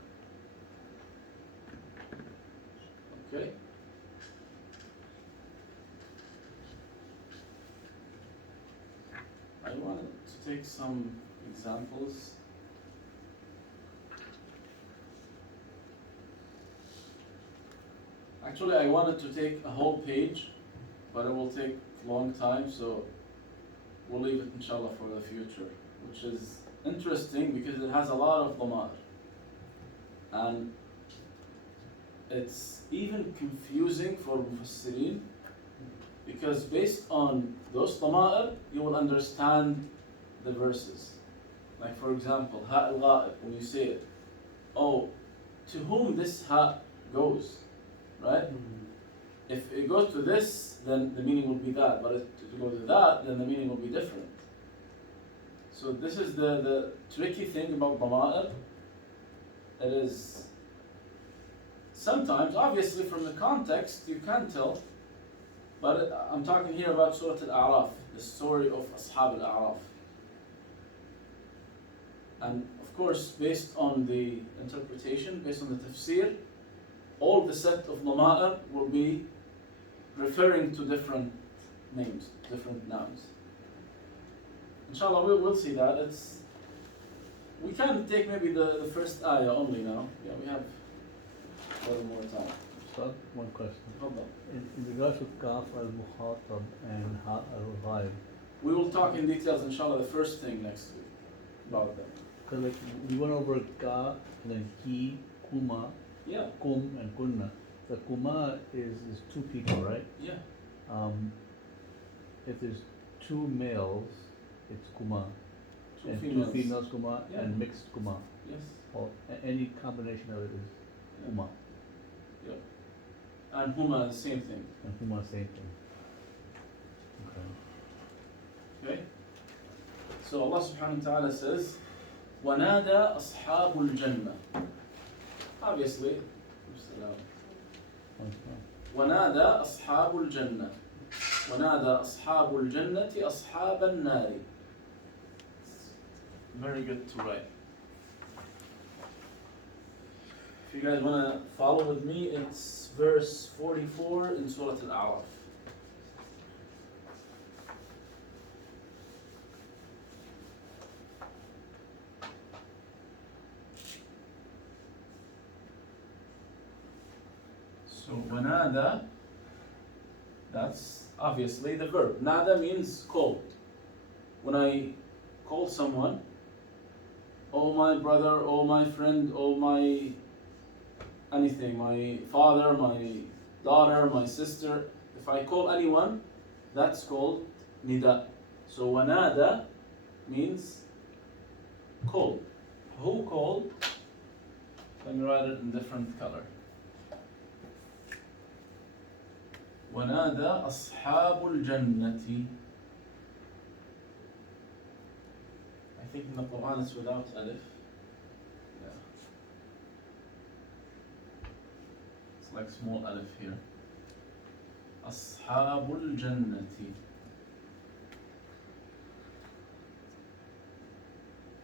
Okay? I wanted to take some examples. Actually, I wanted to take a whole page, but it will take a long time, so we'll leave it inshallah for the future, which is interesting because it has a lot of ضمائر. And it's even confusing for mufassirin because based on those ضمائر, you will understand the verses. Like for example, ha al-ghaib, when you say it, oh, to whom this ha goes, right? If it goes to this, then the meaning will be that. But if it goes to that, then the meaning will be different. So this is the tricky thing about ضمائر. It is sometimes, obviously from the context, you can tell. But I'm talking here about Surah Al-A'raf, the story of Ashab Al-A'raf. And of course, based on the interpretation, based on the tafsir, all the set of ضمائر will be referring to different names, different nouns. Inshallah, we'll see that. We can take maybe the first ayah only now. Yeah, we have a little more time. Start one question. Tafadhal. In regards to Kaf al-Mukhatab and Ha al-Ghaib, We will talk in details, inshallah, the first thing next week about that. because like we went over Ka and then Ki, Kuma, Yeah, Kum, and Kunna. The Kuma is two people, right? yeah. If there's two males, it's Kuma. Two and females. two females Kuma Yeah. and mixed Kuma. Yes. Or any combination of it is Yeah. Kuma. Yep. And Huma, the same thing. And Kuma, same thing. Okay. Okay? So Allah subhanahu wa ta'ala says, وَنَادَى أَصْحَابُ الْجَنَّةِ. Obviously, Okay. وَنَادَى أَصْحَابُ الْجَنَّةِ وَنَادَى أَصْحَابُ الْجَنَّةِ أَصْحَابَ النَّارِ. Very good to write. If you guys want to follow with me, it's verse 44 in Surah Al-A'raf. So, وَنَادَى, that's obviously the verb. Nada means called. When I call someone, oh my brother, oh my friend, oh my anything, my father, my daughter, my sister, if I call anyone, that's called nida. So wanada means called. Who called? Let me write it in different color. ونادى أصحاب الجنة. I think in the Quran it's without alif. Yeah. It's like small alif here. أصحاب الجنة.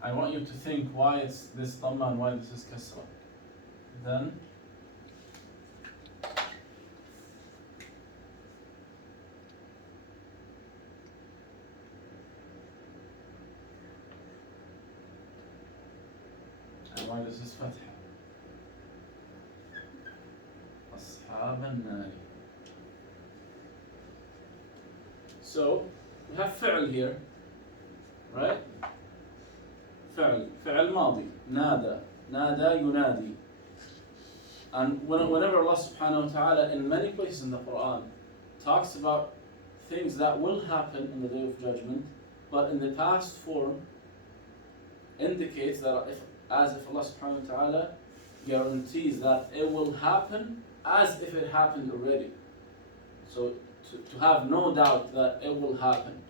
I want you to think why it's this dhamma and why this is kasra. Then and why this is fatha. أصحاب النار. So we have فعل here, right? فعل ماضي نادى ينادي. And whenever Allah subhanahu wa ta'ala in many places in the Quran talks about things that will happen in the Day of Judgment, but in the past form indicates that as if Allah subhanahu wa ta'ala guarantees that it will happen as if it happened already. So to have no doubt that it will happen.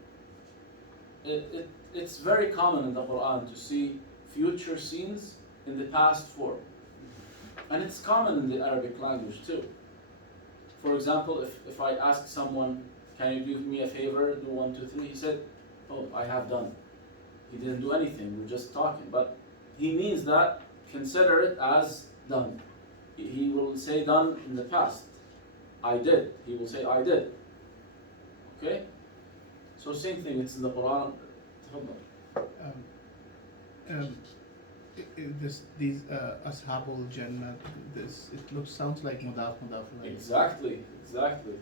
It's very common in the Quran to see future scenes in the past form. And it's common in the Arabic language too. For example, if I ask someone, can you do me a favor, do 1, 2, 3, he said, oh, I have done. He didn't do anything, we're just talking. But he means that, consider it as done. He will say done in the past. I did. He will say I did. Okay? So same thing, it's in the Quran. These Ashabul Jannah, sounds like mudaf ilayh. Exactly.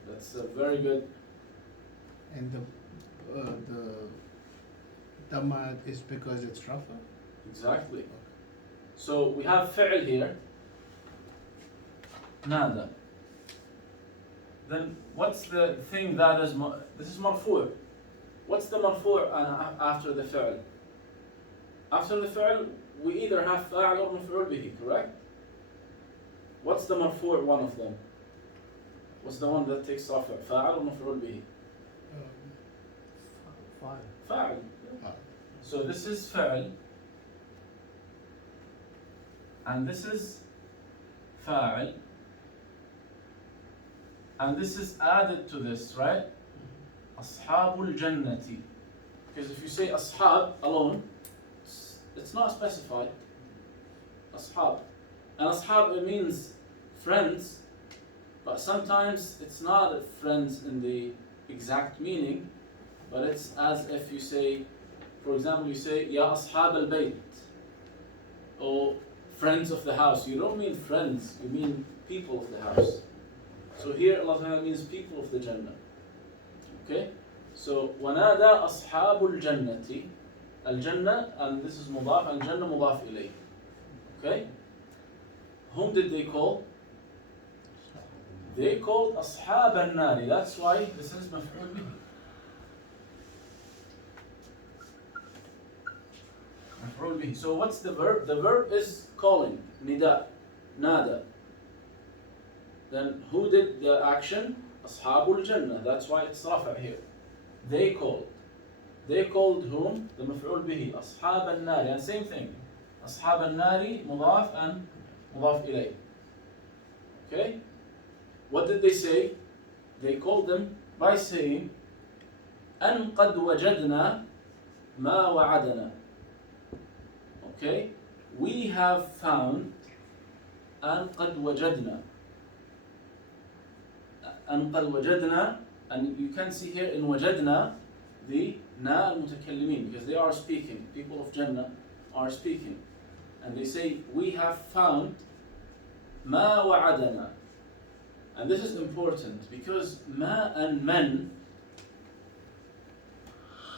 That's a very good. And the Dhamma is because it's Rafa? Exactly. So we have fi'l here. Nada. Then what's the thing that is, this is marfu'. What's the marfu' after the fi'l? After the fi'l, we either have fa'al or maf'ul bihi, correct? What's the marfu' one of them? What's the one that takes rafa'? Fa'al or maf'ul bihi? Fa'al. So this is fa'al. And this is fa'al. And this is added to this, right? Ashabul Jannati. Because if you say ashab alone, it's not specified. Ashab. And ashab, it means friends, but sometimes it's not friends in the exact meaning, but it's as if you say, for example, you say, Ya ashab al-bayt, or friends of the house. You don't mean friends, you mean people of the house. So here Allah Ta'ala means people of the Jannah. Okay? So وَنَادَى أَصْحَابُ الْجَنَّةِ Al-Jannah, and this is mudaf, Al-Jannah mudaf ilayh. Okay? Whom did they call? They called أصحاب النار. That's why this is مفعول به. مفعول به. So what's the verb? The verb is calling, nida, nada. Then who did the action? Ashabul Jannah. That's why it's rafa' here. They called. They called whom? The maf'ul bihi. Ashab al-nari. And same thing. Ashab al-nari, mudaf and mudaf ilayh. Okay? What did they say? They called them by saying, أن قد وجدنا ما وعدنا. Okay? We have found أن قد وجدنا. أن قد وجدنا, and you can see here in وجدنا the na al-mutakallimin, because they are speaking. People of Jannah are speaking. And they say, we have found ما وعدنا. And this is important because ma and man,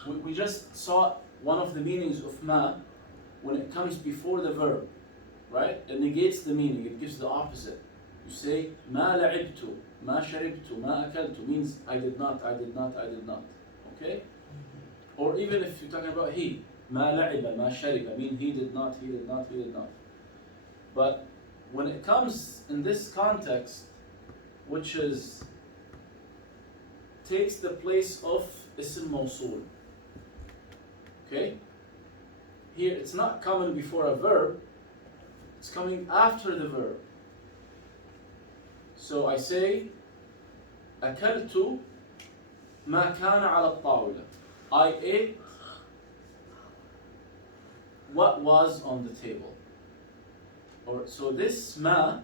we just saw one of the meanings of ma when it comes before the verb, right? It negates the meaning, it gives the opposite. You say ma la'ibtu, ma sharibtu, ma akaltu, means I did not. Okay? Or even if you're talking about he, ma la'iba, ma shariba, mean he did not. But when it comes in this context, which is takes the place of ism mawsul. Okay? Here it's not coming before a verb, it's coming after the verb. So I say أكلت ما كان على الطاولة. I ate what was on the table. Or so this ما,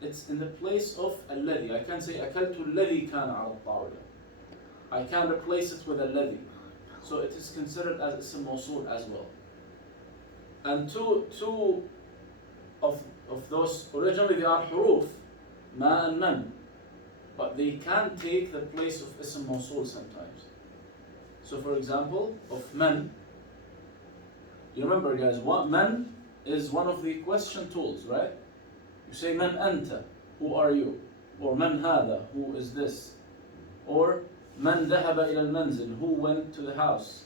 it's in the place of الذي. I can say أكلت الذي كان على الطاولة. I can replace it with الذي. So it is considered as اسم موصول as well. And two of those, originally they are حروف ما and من, but they can take the place of اسم موصول sometimes. So for example, of من, you remember guys, من is one of the question tools, right? You say من أنت, who are you? Or من هذا, who is this? Or من ذهب إلى المنزل, who went to the house?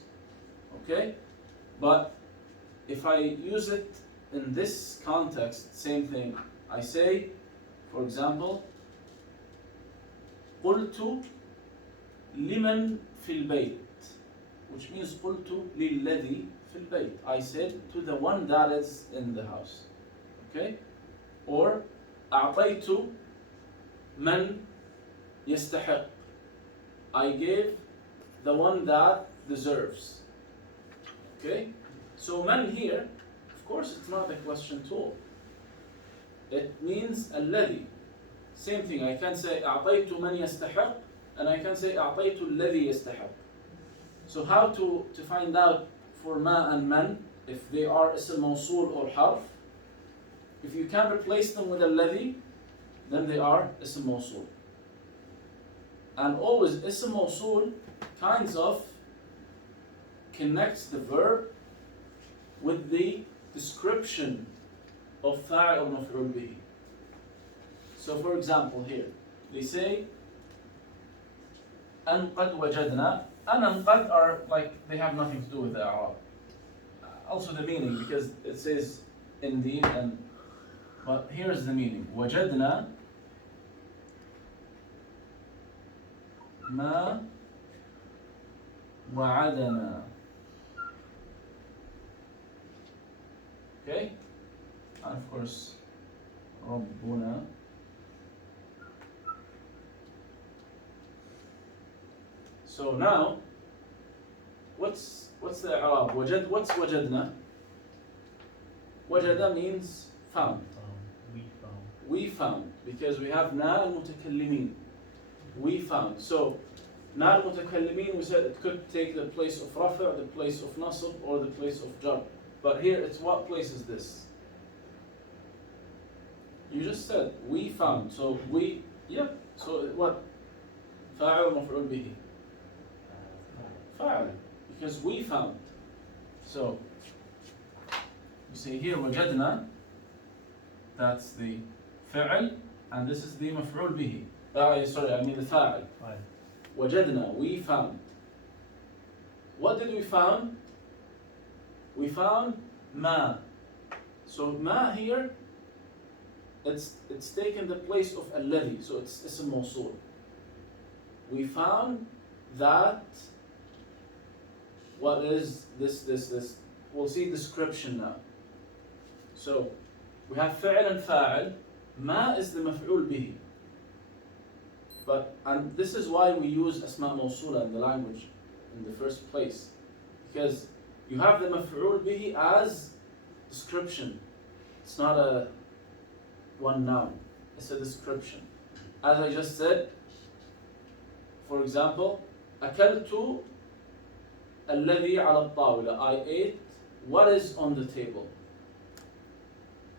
Okay? But if I use it in this context, same thing. I say, for example, قلت لمن في البيت, which means قلت للذي في البيت. I said to the one that is in the house. Okay? Or أعطيت من يستحق. I gave the one that deserves. Okay? So man here, of course it's not a question tool. It means الذي. Same thing, I can say أعطيت من يستحق, and I can say أعطيت الذي يستحق. So how to find out for ما and man, if they are اسم موصول or حرف? If you can replace them with الذي, then they are اسم موصول. And always اسم موصول kinds of connects the verb with the description of فاعل or مفعول به. So for example here, they say أن قد وجدنا. أن and قد are like, they have nothing to do with the Arab. Also the meaning, because it says indeed, and but here's the meaning. وجدنا ما وعدنا. Okay? And of course, ربنا. So now, what's the Arab? وجد, what's وجدنا? وجد means found. We found, because we have na al-mutakallimin. We found. So, na al-mutakallimin, we said it could take the place of rafa', the place of nasb, or the place of jar. But here, it's what place is this? You just said, we found. So, we, yeah. So, what? فاعل مفعول به. فاعل. Because we found. So, you see here, وجدنا. That's the فعل, and this is the مفعول به. Sorry, I mean the فاعل. وجدنا, we found. What did we found? We found ما. So ما here, it's taken the place of الذي, so it's اسم موصول. We found that. What is this? We'll see description now. So we have فعل and فاعل. ما is the مفعول به. And this is why we use أسماء موصولة in the language in the first place, because you have the مفعول به as description. It's not a one noun. It's a description. As I just said, for example, أكلت الذي على الطاولة. I ate what is on the table.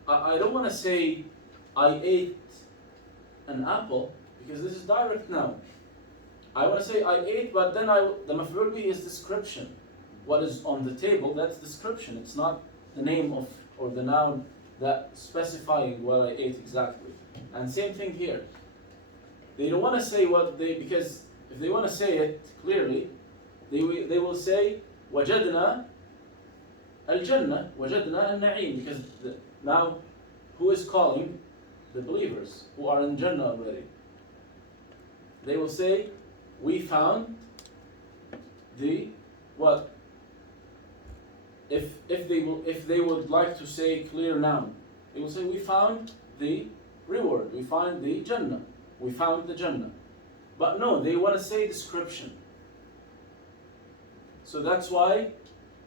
I don't want to say I ate an apple, because this is direct noun. I want to say I ate, but then the maf'ul bihi is description. What is on the table, that's description. It's not the name of or the noun that specifying what I ate exactly. And same thing here. They don't want to say what they, because if they want to say it clearly, they will say وجدنا الجنة, وجدنا النعيم, because now who is calling? The believers who are in Jannah already. They will say we found the what? If they would like to say clear noun, they will say we found the reward, we find the Jannah, we found the Jannah. But no, they want to say description. So that's why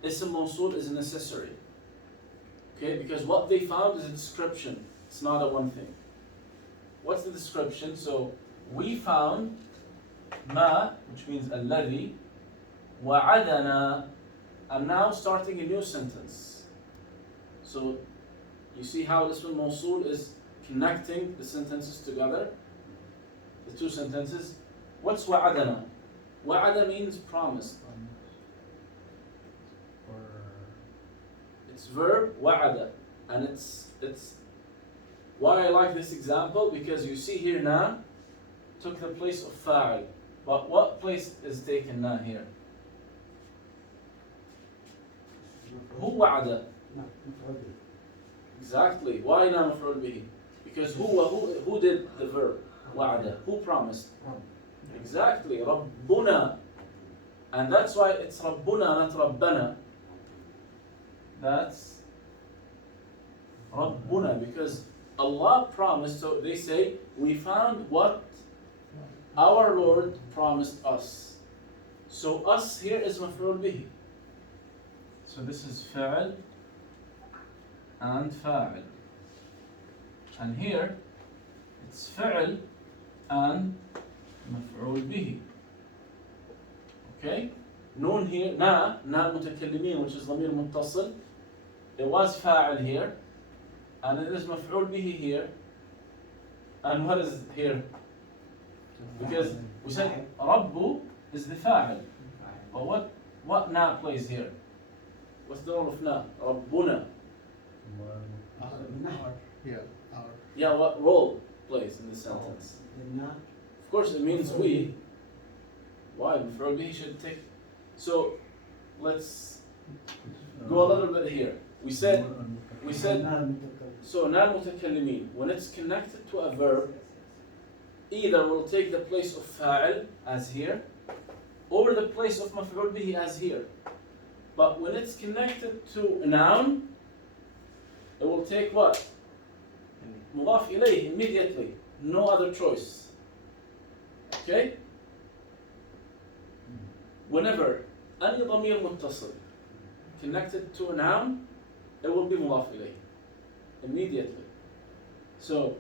Ism Mawsul is necessary. Okay, because what they found is a description. It's not a one thing. What's the description? So we found ma, which means alladhi, wa'adana. I'm now starting a new sentence. So you see how Ism Mawsul is connecting the sentences together? The two sentences. What's wa'adana? Wa'ada means promised. It's verb wa'ada, and it's why I like this example, because you see here na took the place of fa'il, but what place is taken na here? Who wa'ada? Exactly. Why na maf'ul bihi? Because who did the verb wa'ada? Who promised? Exactly. Rabbuna, and that's why it's Rabbuna, not Rabbana. That's Rabbuna, because Allah promised. So they say we found what our Lord promised us. So us here is maf'ul bihi. So this is fa'al and fa'al, and here it's fa'al and maf'ul bihi. Okay. Noon here, na mutakallimin, which is ضمير متصل. It was fa'al here, and it is maf'ul bihi here. And what is here? Because we said Rabbu is the fa'al. But what na plays here? What's the role of na? Rabbuna. Our. Yeah, what role plays in the sentence? Of course, it means we. Why? Maf'ul bihi should take. So let's go a little bit here. We said so na mutakallimin, when it's connected to a verb, either will take the place of fa'il as here, or the place of maf'ul bihi as here. But when it's connected to a noun, it will take what? Mudaf ilayh immediately. No other choice. Okay? Whenever any ضمير متصل connected to a noun, it will be mudaf ilayh immediately. So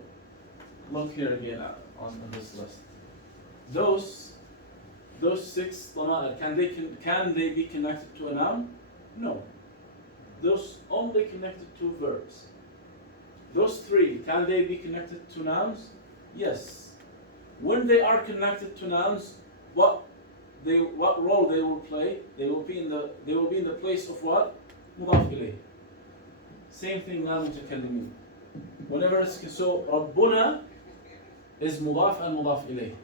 look here again on this list. Those 6 ضمائر, can they be connected to a noun? No. Those only connected to verbs. Those 3, can they be connected to nouns? Yes. When they are connected to nouns, what role they will play? They will be in the place of what? مضاف إليه. Same thing لا متكلمين. Whenever it's so ربنا is مضاف and مضاف إليه.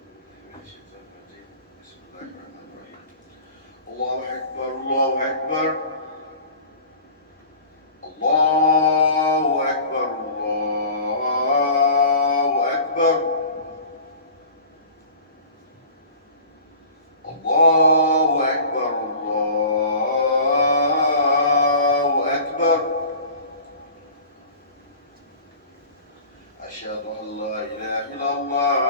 الله أكبر الله أكبر الله أكبر الله أكبر الله أكبر الله أكبر أشهد أن لا إله إلا الله